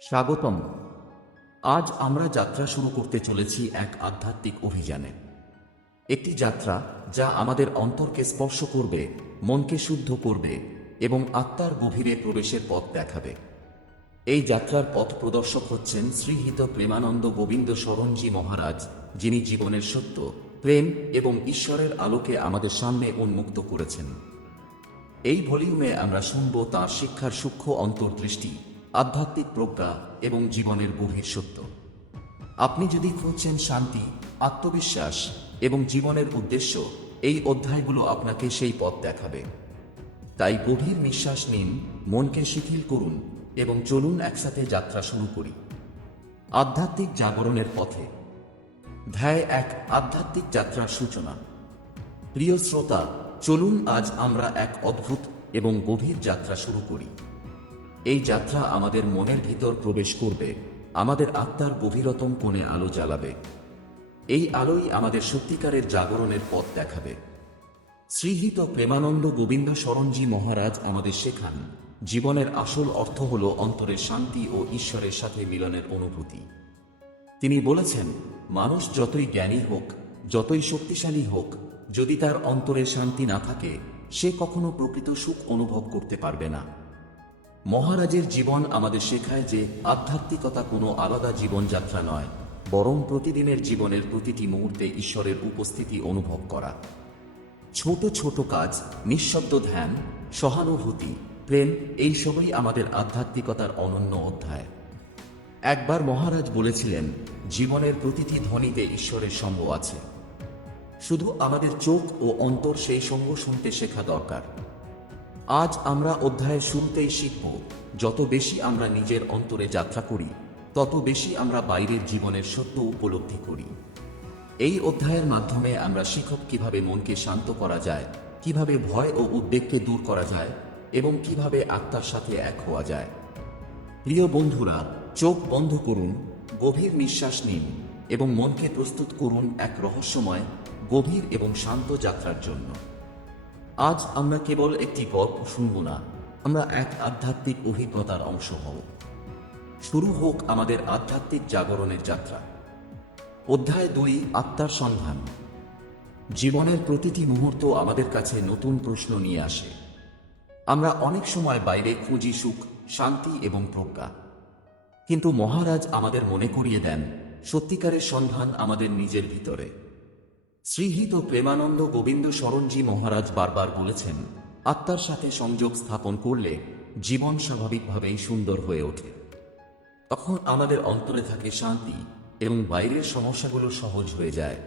স্বাগতম। আজ আমরা যাত্রা শুরু করতে চলেছি এক আধ্যাত্মিক অভিযানে। একটি যাত্রা যা আমাদের অন্তরকে স্পর্শ করবে, মনকে শুদ্ধ করবে এবং আত্মার গভীরে প্রবেশের পথ দেখাবে। এই যাত্রার পথ প্রদর্শক হচ্ছেন শ্রীহিত প্রেমানন্দ গোবিন্দ শরণজী মহারাজ, যিনি জীবনের সত্য, প্রেম এবং ঈশ্বরের আলোকে আমাদের সামনে উন্মুক্ত করেছেন। এই ভলিউমে আমরা শুনব তাঁর শিক্ষার সূক্ষ্ম অন্তর্দৃষ্টি, আধ্যাত্মিক প্রজ্ঞা এবং জীবনের গভীর সত্য। আপনি যদি খুঁজছেন শান্তি, আত্মবিশ্বাস এবং জীবনের উদ্দেশ্য, এই অধ্যায়গুলো আপনাকে সেই পথ দেখাবে। তাই গভীর নিঃশ্বাস নিন, মনকে শিথিল করুন এবং চলুন একসাথে যাত্রা শুরু করি। আধ্যাত্মিক জাগরণের পথে। অধ্যায় 1, আধ্যাত্মিক যাত্রার সূচনা। প্রিয় শ্রোতা, চলুন আজ আমরা এক অদ্ভুত এবং গভীর যাত্রা শুরু করি। এই যাত্রা আমাদের মনের ভিতর প্রবেশ করবে, আমাদের আত্মার গভীরতম কোণে আলো জ্বালাবে। এই আলোই আমাদের সত্যিকারের জাগরণের পথ দেখাবে। শ্রীহিত প্রেমানন্দ গোবিন্দ শরণজী মহারাজ আমাদের শেখান, জীবনের আসল অর্থ হল অন্তরের শান্তি ও ঈশ্বরের সাথে মিলনের অনুভূতি। তিনি বলেছেন, মানুষ যতই জ্ঞানী হোক, যতই শক্তিশালী হোক, যদি তার অন্তরে শান্তি না থাকে, সে কখনো প্রকৃত সুখ অনুভব করতে পারবে না। মহারাজের জীবন আমাদের শেখায় যে আধ্যাত্মিকতা কোনো আলাদা জীবনযাত্রা নয়, বরং প্রতিদিনের জীবনের প্রতিটি মুহূর্তে ঈশ্বরের উপস্থিতি অনুভব করা। ছোট ছোট কাজ, নিঃশব্দ ধ্যান, সহানুভূতি, প্রেম, এই সবই আমাদের আধ্যাত্মিকতার অনন্য অধ্যায়। একবার মহারাজ বলেছিলেন, জীবনের প্রতিটি ধ্বনিতে ঈশ্বরের সঙ্গ আছে। শুধু আমাদের চোখ ও অন্তর সেই সঙ্গ শুনতে শেখা দরকার। আজ আমরা অধ্যায়ের শুরুতেই শিখব, যত বেশি আমরা নিজের অন্তরে যাত্রা করি, তত বেশি আমরা বাইরের জীবনের সত্য উপলব্ধি করি। এই অধ্যায়ের মাধ্যমে আমরা শিখব কিভাবে মনকে শান্ত করা যায়, কিভাবে ভয় ও উদ্বেগকে দূর করা যায় এবং কিভাবে আত্মার সাথে এক হওয়া যায়। প্রিয় বন্ধুরা, চোখ বন্ধ করুন, গভীর নিঃশ্বাস নিন এবং মনকে প্রস্তুত করুন এক রহস্যময়, গভীর এবং শান্ত যাত্রার জন্য। আজ আমরা কেবল একটি গল্প শুনব না, আমরা এক আধ্যাত্মিক অভিজ্ঞতার অংশ হব। শুরু হোক আমাদের আধ্যাত্মিক জাগরণের যাত্রা। অধ্যায় 2, আত্মার সন্ধান। জীবনের প্রতিটি মুহূর্ত আমাদের কাছে নতুন প্রশ্ন নিয়ে আসে। আমরা অনেক সময় বাইরে খুঁজি সুখ, শান্তি এবং প্রজ্ঞা, কিন্তু মহারাজ আমাদের মনে করিয়ে দেন, সত্যিকারের সন্ধান আমাদের নিজের ভিতরে। শ্রীহিত প্রেমানন্দ গোবিন্দ শরণজী মহারাজ বারবার বলেছেন, আত্মার সাথে সংযোগ স্থাপন করলে জীবন স্বাভাবিকভাবেই সুন্দর হয়ে ওঠে। তখন আমাদের অন্তরে থাকে শান্তি এবং বাইরের সমস্যাগুলো সহজ হয়ে যায়।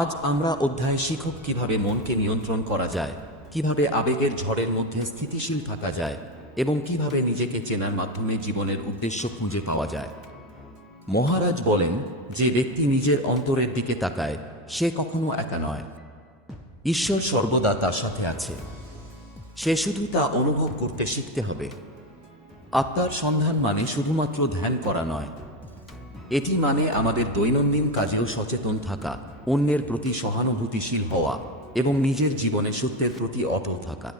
আজ আমরা অধ্যায় শিখব কিভাবে মনকে নিয়ন্ত্রণ করা যায়, কিভাবে আবেগের ঝড়ের মধ্যে স্থিতিশীল থাকা যায় এবং কিভাবে নিজেকে চেনার মাধ্যমে জীবনের উদ্দেশ্য খুঁজে পাওয়া যায়। মহারাজ বলেন, যে ব্যক্তি নিজের অন্তরের দিকে তাকায়, সে কখনো একা নয়। ঈশ্বর সর্বদা তার সাথে আছে। সে শুধু তা অনুভব করতে শিখতে হবে। আত্মার সন্ধান মানে শুধুমাত্র ধ্যান করা নয়, এটি মানে আমাদের দৈনন্দিন কাজেও সচেতন থাকা, অন্যের প্রতি সহানুভূতিশীল হওয়া এবং নিজের জীবনে সত্যের প্রতি অটল থাকা।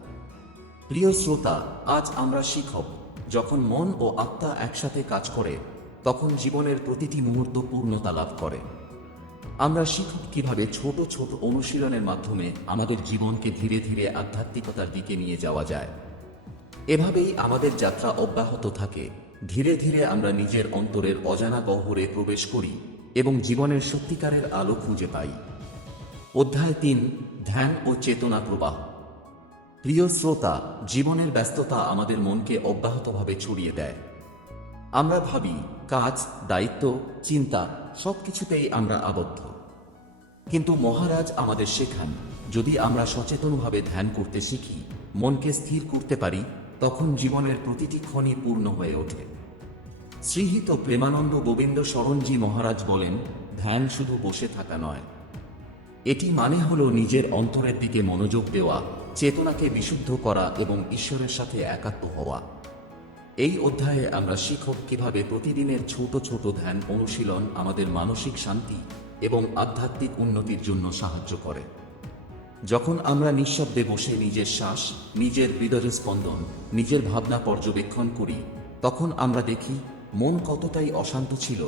প্রিয় শ্রোতা, আজ আমরা শিখব, যখন মন ও আত্মা একসাথে কাজ করে, তখন জীবনের প্রতিটি মুহূর্ত পূর্ণতা লাভ করে। আমরা শিখব কিভাবে ছোট ছোট অনুশীলনের মাধ্যমে আমাদের জীবনকে ধীরে ধীরে আধ্যাত্মিকতার দিকে নিয়ে যাওয়া যায়। এভাবেই আমাদের যাত্রা অব্যাহত থাকে। ধীরে ধীরে আমরা নিজের অন্তরের অজানা গহ্বরে প্রবেশ করি এবং জীবনের সত্যিকারের আলো খুঁজে পাই। অধ্যায় 3, ধ্যান ও চেতনা প্রবাহ। প্রিয় শ্রোতা, জীবনের ব্যস্ততা আমাদের মনকে অব্যাহতভাবে ছড়িয়ে দেয়। আমরা ভাবি, কাজ, দায়িত্ব, চিন্তা, সবকিছুতেই আমরা আবদ্ধ। কিন্তু মহারাজ আমাদের শেখান, যদি আমরা সচেতনভাবে ধ্যান করতে শিখি, মনকে স্থির করতে পারি, তখন জীবনের প্রতিটি ক্ষণই পূর্ণ হয়ে ওঠে। শ্রীহিত প্রেমানন্দ গোবিন্দ শরণজী মহারাজ বলেন, ধ্যান শুধু বসে থাকা নয়, এটি মানে হলো নিজের অন্তরের দিকে মনোযোগ দেওয়া, চেতনাকে বিশুদ্ধ করা এবং ঈশ্বরের সাথে একাত্ম হওয়া। এই অধ্যায়ে আমরা শিখব কিভাবে প্রতিদিনের ছোট ছোট ধ্যান অনুশীলন আমাদের মানসিক শান্তি এবং আধ্যাত্মিক উন্নতির জন্য সাহায্য করে। যখন আমরা নিঃশব্দে বসে নিজের শ্বাস, নিজের হৃদয়ের স্পন্দন, নিজের ভাবনা পর্যবেক্ষণ করি, তখন আমরা দেখি মন কতটাই অশান্ত ছিল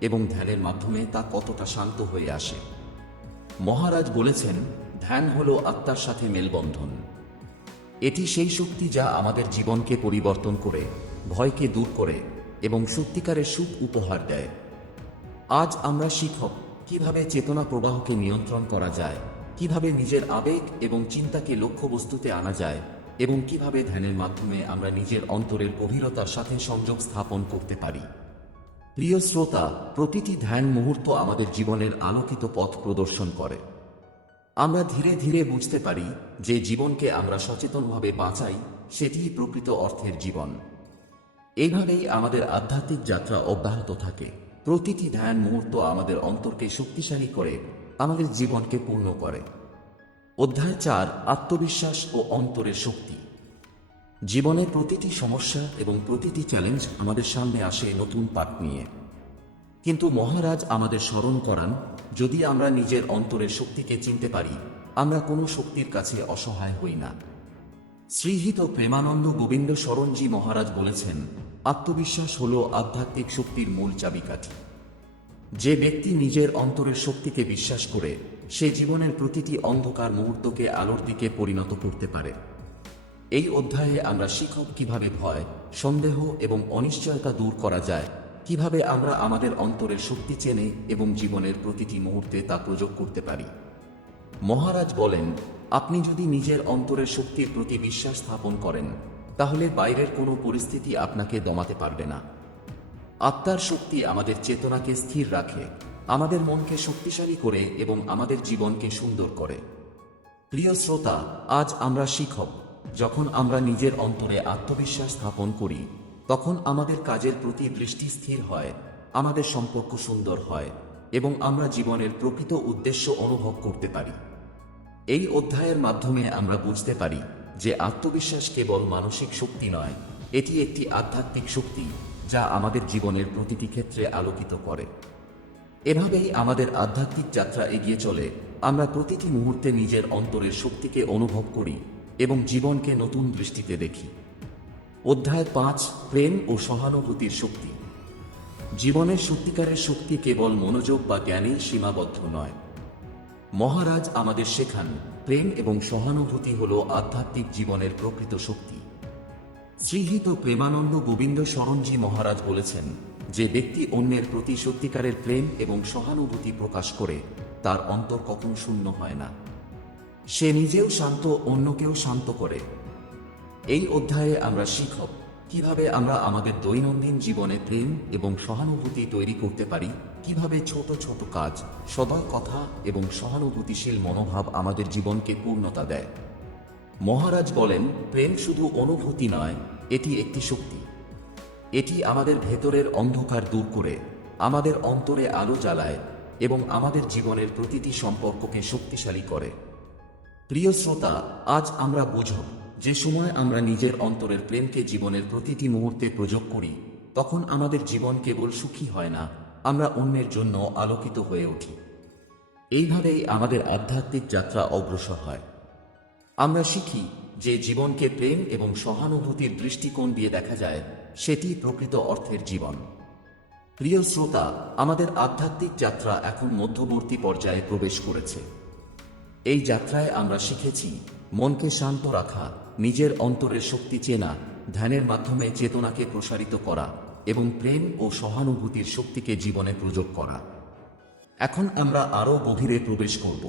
এবং ধ্যানের মাধ্যমে তা কতটা শান্ত হয়ে আসে। মহারাজ বলেছেন, ধ্যান হলো আত্মার সাথে মেলবন্ধন। এটি সেই শক্তি যা আমাদের জীবনকে পরিবর্তন করে, ভয়কে দূর করে এবং সত্যিকারের সুখ উপহার দেয়। আজ আমরা শিখব কিভাবে চেতনা প্রবাহকে নিয়ন্ত্রণ করা যায়, কিভাবে নিজের আবেগ এবং চিন্তাকে লক্ষ্যবস্তুতে আনা যায় এবং কিভাবে ধ্যানের মাধ্যমে আমরা নিজের অন্তরের গভীরতার সাথে সংযোগ স্থাপন করতে পারি। প্রিয় শ্রোতা, প্রতিটি ধ্যান মুহূর্ত আমাদের জীবনের আলোকিত পথ প্রদর্শন করে। আমরা ধীরে ধীরে বুঝতে পারি যে জীবনকে আমরা সচেতনভাবে বাঁচাই, সেটিই প্রকৃত অর্থের জীবন। এইভাবেই আমাদের আধ্যাত্মিক যাত্রা অব্যাহত থাকে। প্রতিটি ধ্যান মুহূর্ত আমাদের অন্তরকে শক্তিশালী করে, আমাদের জীবনকে পূর্ণ করে। অধ্যায় 4, আত্মবিশ্বাস ও অন্তরের শক্তি। জীবনের প্রতিটি সমস্যা এবং প্রতিটি চ্যালেঞ্জ আমাদের সামনে আসে নতুন পাঠ নিয়ে। কিন্তু মহারাজ আমাদের স্মরণ করান, যদি আমরা নিজের অন্তরের শক্তিকে চিনতে পারি, আমরা কোনো শক্তির কাছে অসহায় হই না। শ্রীহিত প্রেমানন্দ গোবিন্দ শরণজি মহারাজ বলেছেন, আত্মবিশ্বাস হল আধ্যাত্মিক শক্তির মূল চাবিকাঠি। যে ব্যক্তি নিজের অন্তরের শক্তিকে বিশ্বাস করে, সে জীবনের প্রতিটি অন্ধকার মুহূর্তকে আলোর দিকে পরিণত করতে পারে। এই অধ্যায়ে আমরা শিখব কিভাবে ভয়, সন্দেহ এবং অনিশ্চয়তা দূর করা যায়, কিভাবে আমরা আমাদের অন্তরের শক্তি চেনে এবং জীবনের প্রতিটি মুহূর্তে তা প্রয়োগ করতে পারি। মহারাজ বলেন, আপনি যদি নিজের অন্তরের শক্তির প্রতি বিশ্বাস স্থাপন করেন, তাহলে বাইরের কোনো পরিস্থিতি আপনাকে দমাতে পারবে না। আত্মার শক্তি আমাদের চেতনাকে স্থির রাখে, আমাদের মনকে শক্তিশালী করে এবং আমাদের জীবনকে সুন্দর করে। প্রিয় শ্রোতা, আজ আমরা শিখব, যখন আমরা নিজের অন্তরে আত্মবিশ্বাস স্থাপন করি, তখন আমাদের কাজের প্রতি দৃষ্টি স্থির হয়, আমাদের সম্পর্ক সুন্দর হয় এবং আমরা জীবনের প্রকৃত উদ্দেশ্য অনুভব করতে পারি। এই অধ্যায়ের মাধ্যমে আমরা বুঝতে পারি যে আত্মবিশ্বাস কেবল মানসিক শক্তি নয়, এটি একটি আধ্যাত্মিক শক্তি যা আমাদের জীবনের প্রতিটি ক্ষেত্রে আলোকিত করে। এভাবেই আমাদের আধ্যাত্মিক যাত্রা এগিয়ে চলে, আমরা প্রতিটি মুহূর্তে নিজের অন্তরের শক্তিকে অনুভব করি এবং জীবনকে নতুন দৃষ্টিতে দেখি। অধ্যায় 5, প্রেম ও সহানুভূতির শক্তি। জীবনের সত্যিকারের শক্তি কেবল মনোযোগ বা জ্ঞানেই সীমাবদ্ধ নয়। মহারাজ আমাদের শেখান, প্রেম এবং সহানুভূতি হল আধ্যাত্মিক জীবনের প্রকৃত শক্তি। শ্রীহিত প্রেমানন্দ গোবিন্দ শরণজি মহারাজ বলেছেন, যে ব্যক্তি অন্যের প্রতি সত্যিকারের প্রেম এবং সহানুভূতি প্রকাশ করে, তার অন্তর কখনো শূন্য হয় না। সে নিজেও শান্ত, অন্যকেও শান্ত করে। এই অধ্যায়ে আমরা শিখব কিভাবে আমরা আমাদের দৈনন্দিন জীবনে প্রেম এবং সহানুভূতি তৈরি করতে পারি, কিভাবে ছোট ছোট কাজ, সদয় কথা এবং সহানুভূতিশীল মনোভাব আমাদের জীবনকে পূর্ণতা দেয়। মহারাজ বলেন, প্রেম শুধু অনুভূতি নয়, এটি একটি শক্তি। এটি আমাদের ভেতরের অন্ধকার দূর করে, আমাদের অন্তরে আলো জ্বালায় এবং আমাদের জীবনের প্রতিটি সম্পর্ককে শক্তিশালী করে। প্রিয় শ্রোতা, আজ আমরা বুঝব, যে সময় আমরা নিজের অন্তরের প্রেমকে জীবনের প্রতিটি মুহূর্তে প্রয়োগ করি, তখন আমাদের জীবন কেবল সুখী হয় না, আমরা অন্যের জন্য আলোকিত হয়ে উঠি। এইভাবেই আমাদের আধ্যাত্মিক যাত্রা অগ্রসর হয়। আমরা শিখি যে জীবনকে প্রেম এবং সহানুভূতির দৃষ্টিকোণ দিয়ে দেখা যায়, সেটি প্রকৃত অর্থের জীবন। প্রিয় শ্রোতা, আমাদের আধ্যাত্মিক যাত্রা এখন মধ্যবর্তী পর্যায়ে প্রবেশ করেছে। এই যাত্রায় আমরা শিখেছি মনকে শান্ত রাখা, নিজের অন্তরের শক্তি চেনা, ধ্যানের মাধ্যমে চেতনাকে প্রসারিত করা এবং প্রেম ও সহানুভূতির শক্তিকে জীবনে প্রয়োগ করা। এখন আমরা আরও গভীরে প্রবেশ করব।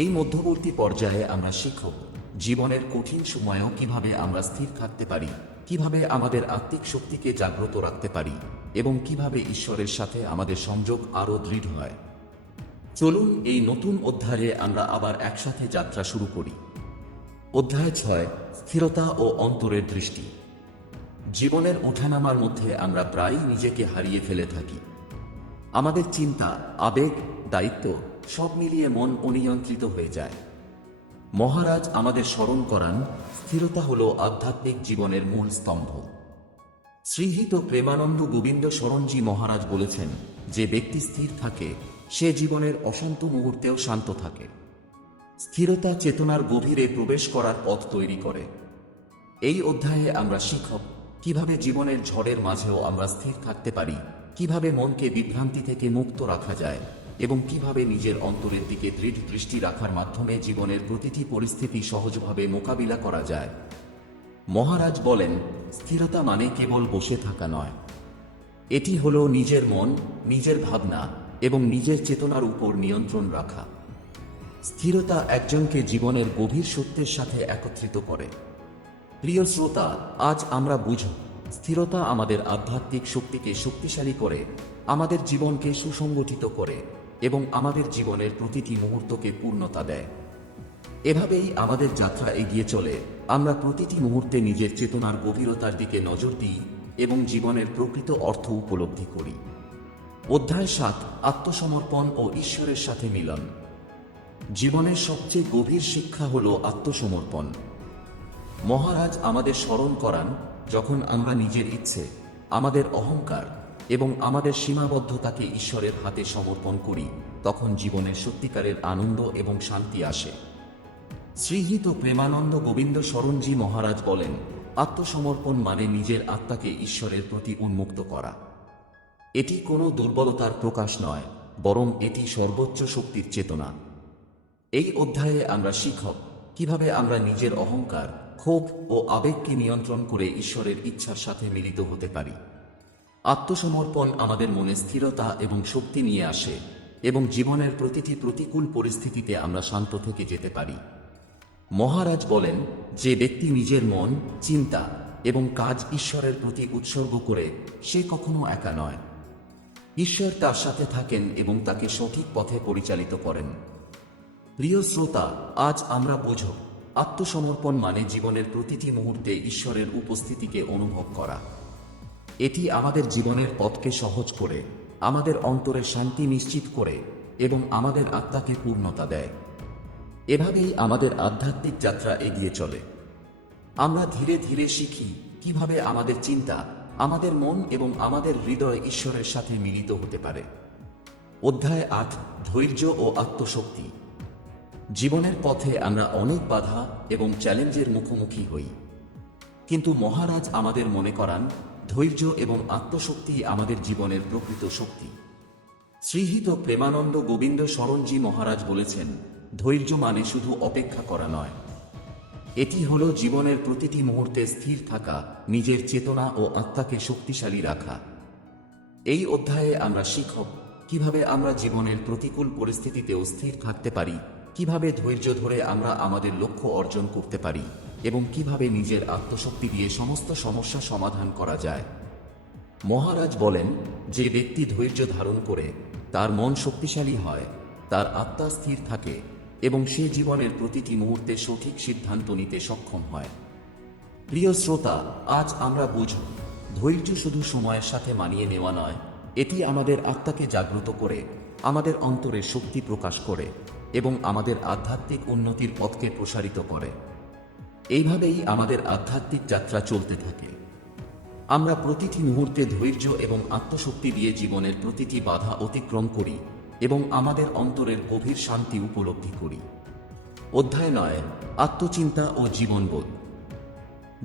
এই মধ্যবর্তী পর্যায়ে আমরা শিখব জীবনের কঠিন সময়েও কিভাবে আমরা স্থির থাকতে পারি, কিভাবে আমাদের আত্মিক শক্তিকে জাগ্রত রাখতে পারি এবং কিভাবে ঈশ্বরের সাথে আমাদের সংযোগ আরও দৃঢ় হয়। চলুন এই নতুন অধ্যায়ে আমরা আবার একসাথে যাত্রা শুরু করি। অধ্যায় 6, স্থিরতা ও অন্তরের দৃষ্টি। জীবনের ওঠানামার মধ্যে আমরা প্রায়ই নিজেকে হারিয়ে ফেলে থাকি। আমাদের চিন্তা, আবেগ, দায়িত্ব সব মিলিয়ে মন অনিয়ন্ত্রিত হয়ে যায়। মহারাজ আমাদের স্মরণ করান, স্থিরতা হল আধ্যাত্মিক জীবনের মূল স্তম্ভ। শ্রীহিত প্রেমানন্দ গোবিন্দ শরণজি মহারাজ বলেছেন, যে ব্যক্তি স্থির থাকে, সে জীবনের অশান্ত মুহূর্তেও শান্ত থাকে। স্থিরতা চেতনার গভীরে প্রবেশ করার পথ তৈরি করে। এই অধ্যায়ে আমরা শিখব কিভাবে জীবনের ঝড়ের মাঝেও আমরা স্থির থাকতে পারি, কিভাবে মনকে বিভ্রান্তি থেকে মুক্ত রাখা যায় এবং কিভাবে নিজের অন্তরের দিকে দৃঢ় দৃষ্টি রাখার মাধ্যমে জীবনের প্রতিটি পরিস্থিতি সহজভাবে মোকাবিলা করা যায়। মহারাজ বলেন, স্থিরতা মানে কেবল বসে থাকা নয়, এটি হলো নিজের মন, নিজের ভাবনা এবং নিজের চেতনার উপর নিয়ন্ত্রণ রাখা। স্থিরতা একজনকে জীবনের গভীর সত্যের সাথে একত্রিত করে। প্রিয় শ্রোতা, আজ আমরা বুঝব, স্থিরতা আমাদের আধ্যাত্মিক শক্তিকে শক্তিশালী করে, আমাদের জীবনকে সুসংগঠিত করে এবং আমাদের জীবনের প্রতিটি মুহূর্তকে পূর্ণতা দেয়। এভাবেই আমাদের যাত্রা এগিয়ে চলে, আমরা প্রতিটি মুহূর্তে নিজের চেতনার গভীরতার দিকে নজর দিই এবং জীবনের প্রকৃত অর্থ উপলব্ধি করি। অধ্যায় 7, আত্মসমর্পণ ও ঈশ্বরের সাথে মিলন। জীবনের সবচেয়ে গভীর শিক্ষা হল আত্মসমর্পণ। মহারাজ আমাদের স্মরণ করান, যখন আমরা নিজের ইচ্ছে, আমাদের অহংকার এবং আমাদের সীমাবদ্ধতাকে ঈশ্বরের হাতে সমর্পণ করি, তখন জীবনের সত্যিকারের আনন্দ এবং শান্তি আসে। শ্রীযুত প্রেমানন্দ গোবিন্দ শরণজি মহারাজ বলেন, আত্মসমর্পণ মানে নিজের আত্মাকে ঈশ্বরের প্রতি উন্মুক্ত করা। এটি কোনো দুর্বলতার প্রকাশ নয়, বরং এটি সর্বোচ্চ শক্তির চেতনা। এই অধ্যায়ে আমরা শিখব কিভাবে আমরা নিজের অহংকার, ক্ষোভ ও আবেগকে নিয়ন্ত্রণ করে ঈশ্বরের ইচ্ছার সাথে মিলিত হতে পারি। আত্মসমর্পণ আমাদের মনে স্থিরতা এবং শক্তি নিয়ে আসে এবং জীবনের প্রতিটি প্রতিকূল পরিস্থিতিতে আমরা শান্ত থেকে যেতে পারি। মহারাজ বলেন, যে ব্যক্তি নিজের মন, চিন্তা এবং কাজ ঈশ্বরের প্রতি উৎসর্গ করে, সে কখনো একা নয়। ঈশ্বর তার সাথে থাকেন এবং তাকে সঠিক পথে পরিচালিত করেন। প্রিয় শ্রোতা, আজ আমরা বুঝব, আত্মসমর্পণ মানে জীবনের প্রতিটি মুহূর্তে ঈশ্বরের উপস্থিতিকে অনুভব করা। এটি আমাদের জীবনের পথকে সহজ করে, আমাদের অন্তরে শান্তি নিশ্চিত করে এবং আমাদের আত্মাকে পূর্ণতা দেয়। এভাবেই আমাদের আধ্যাত্মিক যাত্রা এগিয়ে চলে। আমরা ধীরে ধীরে শিখি কিভাবে আমাদের চিন্তা, আমাদের মন এবং আমাদের হৃদয় ঈশ্বরের সাথে মিলিত হতে পারে। অধ্যায় 8, ধৈর্য ও আত্মশক্তি। জীবনের পথে আমরা অনেক বাধা এবং চ্যালেঞ্জের মুখোমুখি হই, কিন্তু মহারাজ আমাদের মনে করান, ধৈর্য এবং আত্মশক্তি আমাদের জীবনের প্রকৃত শক্তি। শ্রীযুত প্রেমানন্দ গোবিন্দ শরণজি মহারাজ বলেছেন, ধৈর্য মানে শুধু অপেক্ষা করা নয়, এটি হলো জীবনের প্রতিটি মুহূর্তে স্থির থাকা, নিজের চেতনা ও আত্মাকে শক্তিশালী রাখা। এই অধ্যায়ে আমরা শিখব কিভাবে আমরা জীবনের প্রতিকূল পরিস্থিতিতেও স্থির থাকতে পারি, কিভাবে ধৈর্য ধরে আমরা আমাদের লক্ষ্য অর্জন করতে পারি এবং কিভাবে নিজের আত্মশক্তি দিয়ে সমস্ত সমস্যা সমাধান করা যায়। মহারাজ বলেন, যে ব্যক্তি ধৈর্য ধারণ করে, তার মন শক্তিশালী হয়, তার আত্মা স্থির থাকে এবং সে জীবনের প্রতিটি মুহূর্তে সঠিক সিদ্ধান্ত নিতে সক্ষম হয়। প্রিয় শ্রোতা, আজ আমরা বুঝব, ধৈর্য শুধু সময়ের সাথে মানিয়ে নেওয়া নয়, এটি আমাদের আত্মাকে জাগ্রত করে, আমাদের অন্তরের শক্তি প্রকাশ করে এবং আমাদের আধ্যাত্মিক উন্নতির পথকে প্রসারিত করে। এইভাবেই আমাদের আধ্যাত্মিক যাত্রা চলতে থাকে। আমরা প্রতিটি মুহূর্তে ধৈর্য এবং আত্মশক্তি দিয়ে জীবনের প্রতিটি বাধা অতিক্রম করি এবং আমাদের অন্তরের গভীর শান্তি উপলব্ধি করি। অধ্যায় 9, আত্মচিন্তা ও জীবনবোধ।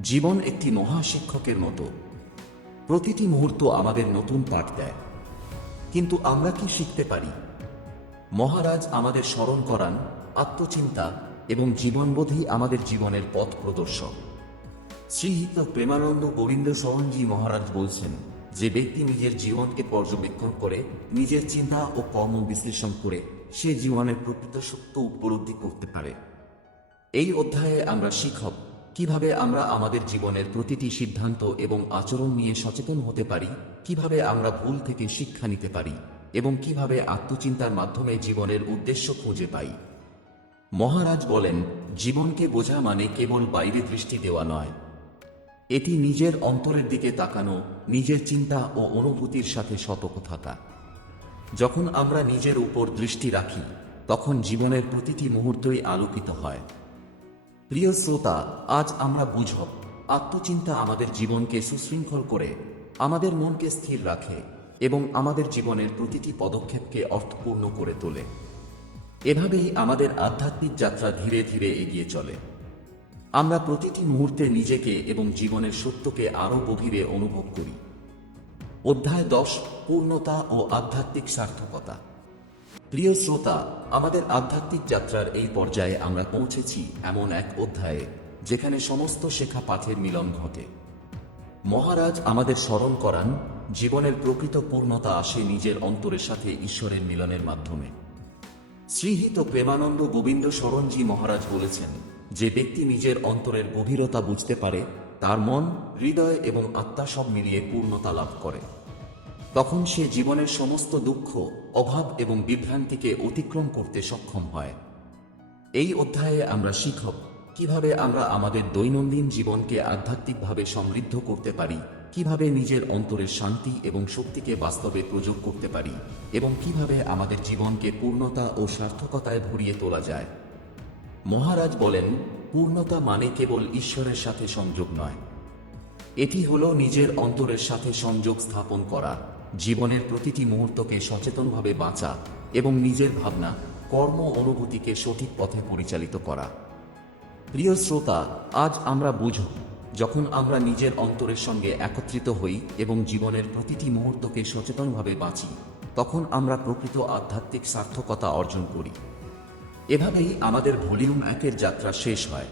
জীবন একটি মহা শিক্ষকের মতো। প্রতিটি মুহূর্ত আমাদের নতুন পাঠ দেয়, কিন্তু আমরা কি শিখতে পারি? মহারাজ আমাদের স্মরণ করান, আত্মচিন্তা এবং জীবনবোধই আমাদের জীবনের পথ প্রদর্শক। শ্রীযুত প্রেমানন্দ গোবিন্দ শরণজি মহারাজ বলছেন, যে ব্যক্তি নিজের জীবনকে পর্যবেক্ষণ করে, নিজের চিন্তা ও কর্ম বিশ্লেষণ করে, সে জীবনের প্রকৃত সত্য উপলব্ধি করতে পারে। এই অধ্যায়ে আমরা শিখব কিভাবে আমরা আমাদের জীবনের প্রতিটি সিদ্ধান্ত এবং আচরণ নিয়ে সচেতন হতে পারি, কিভাবে আমরা ভুল থেকে শিক্ষা নিতে পারি এবং কিভাবে আত্মচিন্তার মাধ্যমে জীবনের উদ্দেশ্য খুঁজে পাই। মহারাজ বলেন, জীবনকে বোঝা মানে কেবল বাইরে দৃষ্টি দেওয়া নয়, এটি নিজের অন্তরের দিকে তাকানো, নিজের চিন্তা ও অনুভূতির সাথে সতর্ক থাকা। যখন আমরা নিজের উপর দৃষ্টি রাখি, তখন জীবনের প্রতিটি মুহূর্তই আলোকিত হয়। প্রিয় শ্রোতা, আজ আমরা বুঝব, আত্মচিন্তা আমাদের জীবনকে সুশৃঙ্খল করে, আমাদের মনকে স্থির রাখে এবং আমাদের জীবনের প্রতিটি পদক্ষেপকে অর্থপূর্ণ করে তোলে। এভাবেই আমাদের আধ্যাত্মিক যাত্রা ধীরে ধীরে এগিয়ে চলে। আমরা প্রতিটি মুহূর্তে নিজেকে এবং জীবনের সত্যকে আরও গভীরে অনুভব করি। অধ্যায় 10, পূর্ণতা ও আধ্যাত্মিক সার্থকতা। প্রিয় শ্রোতা, আমাদের আধ্যাত্মিক যাত্রার এই পর্যায়ে আমরা পৌঁছেছি এমন এক অধ্যায়ে যেখানে সমস্ত শেখা পাঠের মিলন ঘটে। মহারাজ আমাদের স্মরণ করান, জীবনের প্রকৃত পূর্ণতা আসে নিজের অন্তরের সাথে ঈশ্বরের মিলনের মাধ্যমে। শ্রীহিত প্রেমানন্দ গোবিন্দ শরণজি মহারাজ বলেছেন, যে ব্যক্তি নিজের অন্তরের গভীরতা বুঝতে পারে, তার মন, হৃদয় এবং আত্মা সব মিলিয়ে পূর্ণতা লাভ করে। তখন সে জীবনের সমস্ত দুঃখ, অভাব এবং বিভ্রান্তিকে অতিক্রম করতে সক্ষম হয়। এই অধ্যায়ে আমরা শিখব কিভাবে আমরা আমাদের দৈনন্দিন জীবনকে আধ্যাত্মিকভাবে সমৃদ্ধ করতে পারি, কিভাবে নিজের অন্তরের শান্তি এবং শক্তিকে বাস্তবে প্রয়োগ করতে পারি, এবং কিভাবে আমাদের জীবনকে পূর্ণতা ও সার্থকতায় ভরিয়ে তোলা যায়। মহারাজ বলেন, পূর্ণতা মানে কেবল ঈশ্বরের সাথে সংযোগ নয়, এটি হলো নিজের অন্তরের সাথে সংযোগ স্থাপন করা, জীবনের প্রতিটি মুহূর্তকে সচেতনভাবে বাঁচা এবং নিজের ভাবনা, কর্ম, অনুভূতিকে সঠিক পথে পরিচালিত করা। প্রিয় শ্রোতা, আজ আমরা বুঝব, যখন আমরা নিজের অন্তরের সঙ্গে একত্রিত হই এবং জীবনের প্রতিটি মুহূর্তকে সচেতনভাবে বাঁচি, তখন আমরা প্রকৃত আধ্যাত্মিক সার্থকতা অর্জন করি। এভাবেই আমাদের ভলিউম 1-এর যাত্রা শেষ হয়।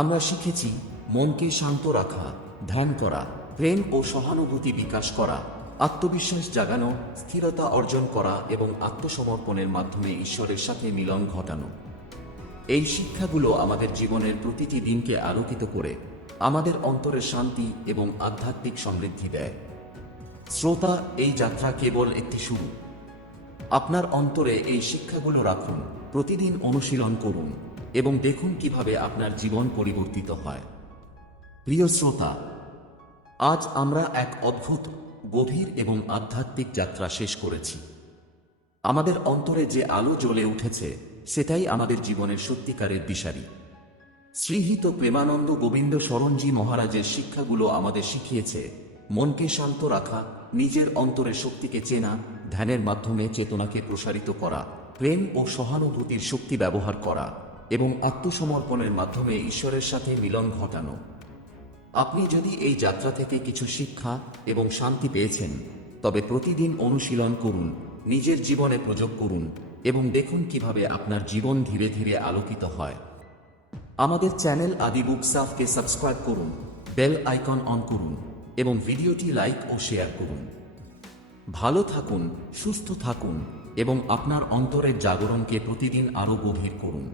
আমরা শিখেছি মনকে শান্ত রাখা, ধ্যান করা, প্রেম ও সহানুভূতি বিকাশ করা, আত্মবিশ্বাস জাগানো, স্থিরতা অর্জন করা এবং আত্মসমর্পণের মাধ্যমে ঈশ্বরের সাথে মিলন ঘটানো। এই শিক্ষাগুলো আমাদের জীবনের প্রতিটি দিনকে আলোকিত করে আমাদের অন্তরের শান্তি এবং আধ্যাত্মিক সমৃদ্ধি দেয়। শ্রোতা, এই যাত্রা কেবল একটি শুরু। আপনার অন্তরে এই শিক্ষাগুলো রাখুন, প্রতিদিন অনুশীলন করুন এবং দেখুন কিভাবে আপনার জীবন পরিবর্তিত হয়। প্রিয় শ্রোতা, আজ আমরা এক অদ্ভুত, গভীর এবং আধ্যাত্মিক যাত্রা শেষ করেছি। আমাদের অন্তরে যে আলো জ্বলে উঠেছে, সেটাই আমাদের জীবনের সত্যিকারের দিশারি। শ্রীহিত প্রেমানন্দ গোবিন্দ শরণজি মহারাজের শিক্ষাগুলো আমাদের শিখিয়েছে মনকে শান্ত রাখা, নিজের অন্তরের শক্তিকে চেনা, ধ্যানের মাধ্যমে চেতনাকে প্রসারিত করা, প্রেম ও সহানুভূতির শক্তি ব্যবহার করা এবং আত্মসমর্পণের মাধ্যমে ঈশ্বরের সাথে মিলন ঘটানো। আপনি যদি এই যাত্রা থেকে কিছু শিক্ষা এবং শান্তি পেয়েছেন, তবে প্রতিদিন অনুশীলন করুন, নিজের জীবনে প্রয়োগ করুন এবং দেখুন কিভাবে আপনার জীবন ধীরে ধীরে আলোকিত হয়। আমাদের চ্যানেল আদি বুকসাফকে সাবস্ক্রাইব করুন, বেল আইকন অন করুন এবং ভিডিওটি লাইক ও শেয়ার করুন। ভালো থাকুন, সুস্থ থাকুন এবং আপনার অন্তরের জাগরণকে প্রতিদিন আরও গভীর করুন।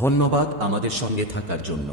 ধন্যবাদ আমাদের সঙ্গে থাকার জন্য।